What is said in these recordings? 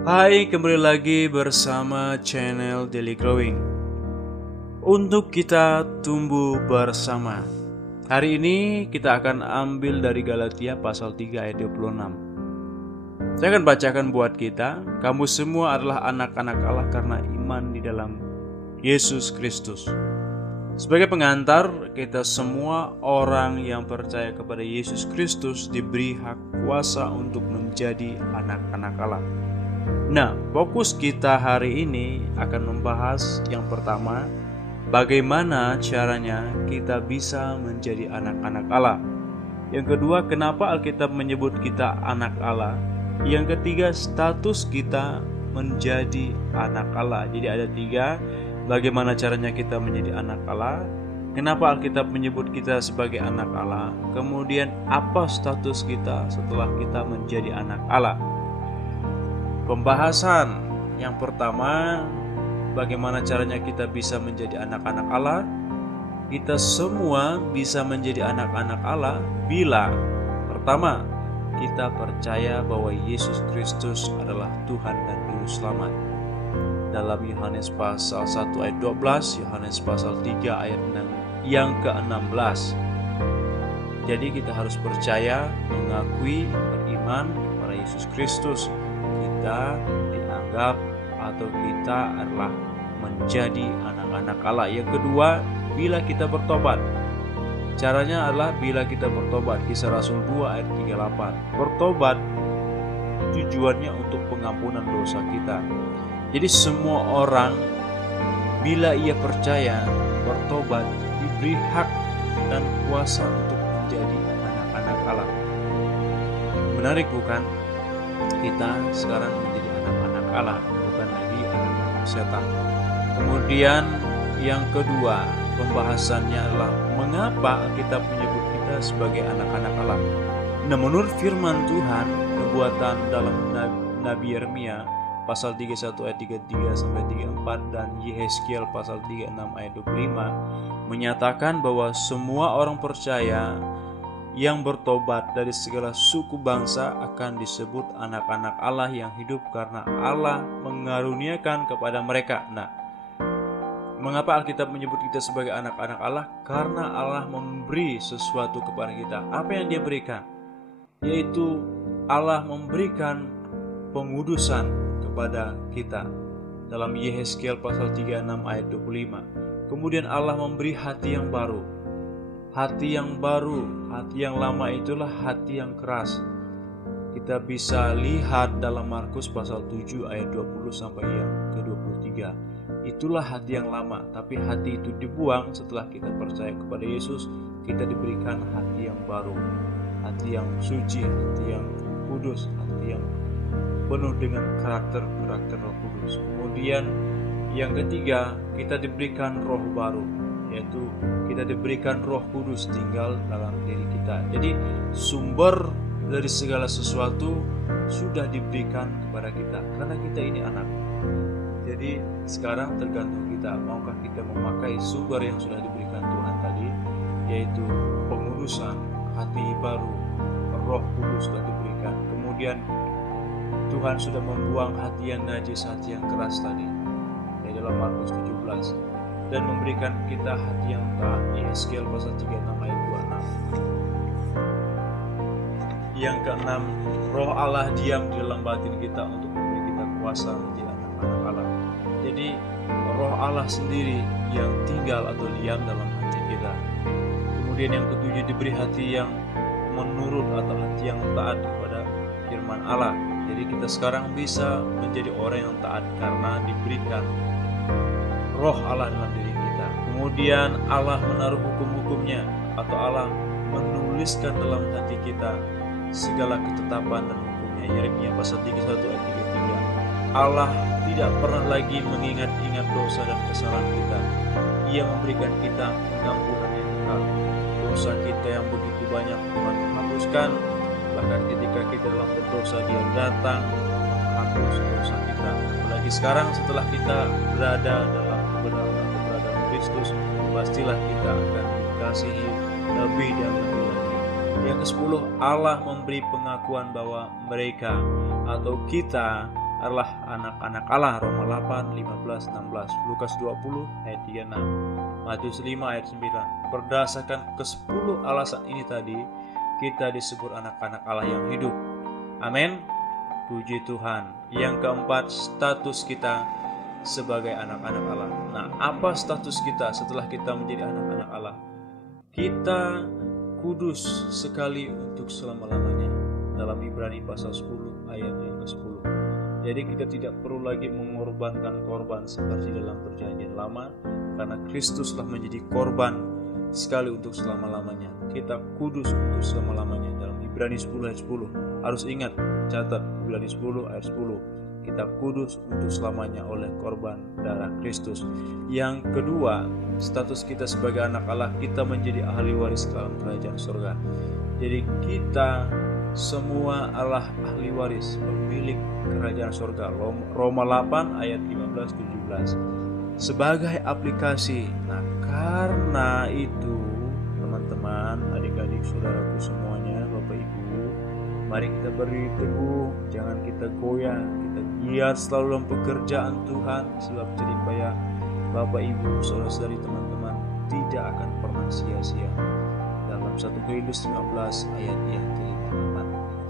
Hai, kembali lagi bersama channel Daily Growing untuk kita tumbuh bersama. Hari ini kita akan ambil dari Galatia pasal 3 ayat 26. Saya akan bacakan buat kita. Kamu semua adalah anak-anak Allah karena iman di dalam Yesus Kristus. Sebagai pengantar, kita semua orang yang percaya kepada Yesus Kristus diberi hak kuasa untuk menjadi anak-anak Allah. Nah, fokus kita hari ini akan membahas yang pertama, bagaimana caranya kita bisa menjadi anak-anak Allah. Yang kedua, kenapa Alkitab menyebut kita anak Allah. Yang ketiga, status kita menjadi anak Allah. Jadi ada tiga, bagaimana caranya kita menjadi anak Allah, kenapa Alkitab menyebut kita sebagai anak Allah, kemudian apa status kita setelah kita menjadi anak Allah. Pembahasan yang pertama, bagaimana caranya kita bisa menjadi anak-anak Allah. Kita semua bisa menjadi anak-anak Allah bila pertama, kita percaya bahwa Yesus Kristus adalah Tuhan dan Juru Selamat. Dalam Yohanes pasal 1 ayat 12, Yohanes pasal 3 ayat yang ke-16. Jadi kita harus percaya, mengakui, beriman kepada Yesus Kristus. Kita dianggap atau kita adalah menjadi anak-anak Allah. Yang kedua, bila kita bertobat. Caranya adalah bila kita bertobat. Kisah Rasul 2 ayat 38. Bertobat tujuannya untuk pengampunan dosa kita. Jadi semua orang bila ia percaya, bertobat, diberi hak dan kuasa untuk menjadi anak-anak Allah. Menarik bukan? Kita sekarang menjadi anak-anak Allah, bukan lagi anak-anak setan. Kemudian yang kedua, pembahasannya adalah mengapa kita menyebut kita sebagai anak-anak Allah. Nah, menurut firman Tuhan, nubuatan dalam Nabi Yeremia pasal 31 ayat 33 sampai 34 dan Yehezkiel pasal 36 ayat 25 menyatakan bahwa semua orang percaya yang bertobat dari segala suku bangsa akan disebut anak-anak Allah yang hidup karena Allah mengaruniakan kepada mereka. Nah, mengapa Alkitab menyebut kita sebagai anak-anak Allah? Karena Allah memberi sesuatu kepada kita. Apa yang Dia berikan? Yaitu Allah memberikan pengudusan kepada kita. Dalam Yehezkiel pasal 36 ayat 25. Kemudian Allah memberi hati yang baru. Hati yang baru, hati yang lama itulah hati yang keras. Kita bisa lihat dalam Markus pasal 7 ayat 20 sampai yang ke-23. Itulah hati yang lama, tapi hati itu dibuang setelah kita percaya kepada Yesus. Kita diberikan hati yang baru, hati yang suci, hati yang kudus, hati yang penuh dengan karakter Roh Kudus. Kemudian yang ketiga, kita diberikan roh baru, yaitu kita diberikan Roh Kudus tinggal dalam diri kita. Jadi sumber dari segala sesuatu sudah diberikan kepada kita karena kita ini anak. Jadi sekarang tergantung kita, maukah kita memakai sumber yang sudah diberikan Tuhan tadi, yaitu pengudusan, hati baru, Roh Kudus sudah diberikan. Kemudian Tuhan sudah membuang hati yang najis, hati yang keras tadi, di dalam Markus 17, dan memberikan kita hati yang taat. Yehezkiel pasal 36 ayat 26. Yang keenam, Roh Allah diam di dalam batin kita untuk memberi kita kuasa menjadi anak-anak Allah. Jadi Roh Allah sendiri yang tinggal atau diam dalam hati kita. Kemudian yang ketujuh, diberi hati yang menurut atau hati yang taat kepada firman Allah. Jadi kita sekarang bisa menjadi orang yang taat karena diberikan Roh Allah dalam diri kita. Kemudian Allah menaruh hukum-hukumnya atau Allah menuliskan dalam hati kita segala ketetapan dan hukumnya. Yeremia pasal 31 ayat 33. Allah tidak pernah lagi mengingat-ingat dosa dan kesalahan kita. Ia memberikan kita pengampunan yang kekal. Dosa kita yang begitu banyak Tuhan menghapuskan. Bahkan ketika kita dalam berdosa, Dia datang menghapus dosa kita. Apalagi sekarang setelah kita berada dalam kebenaran atau berada dalam Kristus, pastilah kita akan dikasihi lebih dan lebih lagi. Yang ke-10, Allah memberi pengakuan bahwa mereka atau kita adalah anak-anak Allah. Roma 8, 15, 16, Lukas 20 ayat 36, Matius 5 ayat 9. Berdasarkan ke-10 alasan ini tadi, kita disebut anak-anak Allah yang hidup. Amin. Puji Tuhan. Yang keempat, status kita sebagai anak-anak Allah. Nah, apa status kita setelah kita menjadi anak-anak Allah? Kita kudus sekali untuk selama-lamanya. Dalam Ibrani pasal 10 ayat yang ke-10. Jadi kita tidak perlu lagi mengorbankan korban seperti dalam perjanjian lama, karena Kristus telah menjadi korban sekali untuk selama-lamanya. Kita kudus untuk selama-lamanya. Dalam Ibrani 10 ayat 10. Harus ingat, catat Ibrani 10 ayat 10. Kita kudus untuk selamanya oleh korban darah Kristus. Yang kedua, status kita sebagai anak Allah, kita menjadi ahli waris dalam kerajaan surga. Jadi kita semua adalah ahli waris, pemilik kerajaan surga. Roma 8 ayat 15-17. Sebagai aplikasi. Nah, karena itu teman-teman, adik-adik, saudaraku semuanya, Bapak Ibu, mari kita berdiri teguh, jangan kita goyah, kita giat selalu dalam pekerjaan Tuhan, sebab jerih payah Bapak Ibu, saudara-saudari, teman-teman tidak akan pernah sia-sia. Dalam 1 Korintus 15 ayat yang ke-4.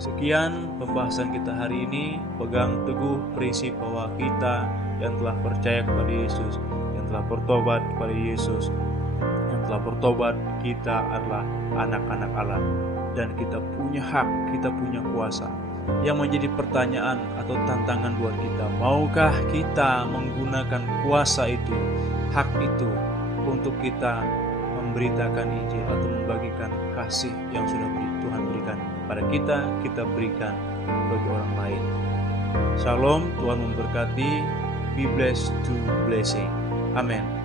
Sekian pembahasan kita hari ini. Pegang teguh prinsip bahwa kita yang telah percaya kepada Yesus, yang telah bertobat kepada Yesus, yang telah bertobat, kita adalah anak-anak Allah. Dan kita punya hak, kita punya kuasa. Yang menjadi pertanyaan atau tantangan buat kita, maukah kita menggunakan kuasa itu, hak itu, untuk kita memberitakan Injil atau membagikan kasih yang sudah Tuhan berikan pada kita berikan bagi orang lain. Shalom, Tuhan memberkati. Be blessed to blessing. Amen.